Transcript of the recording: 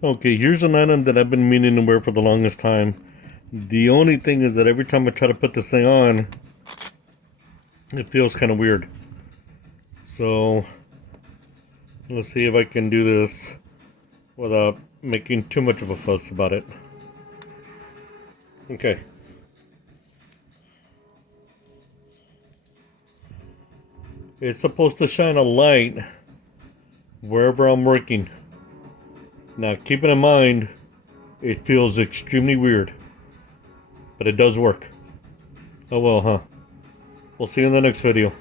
Okay, here's an item that I've been meaning to wear for the longest time. The only thing is that every time I try to put this thing on, it feels kind of weird. So, let's see if I can do this without making too much of a fuss about it. Okay. It's supposed to shine a light wherever I'm working. Now, keeping in mind, it feels extremely weird, but it does work. Oh well, huh? We'll see you in the next video.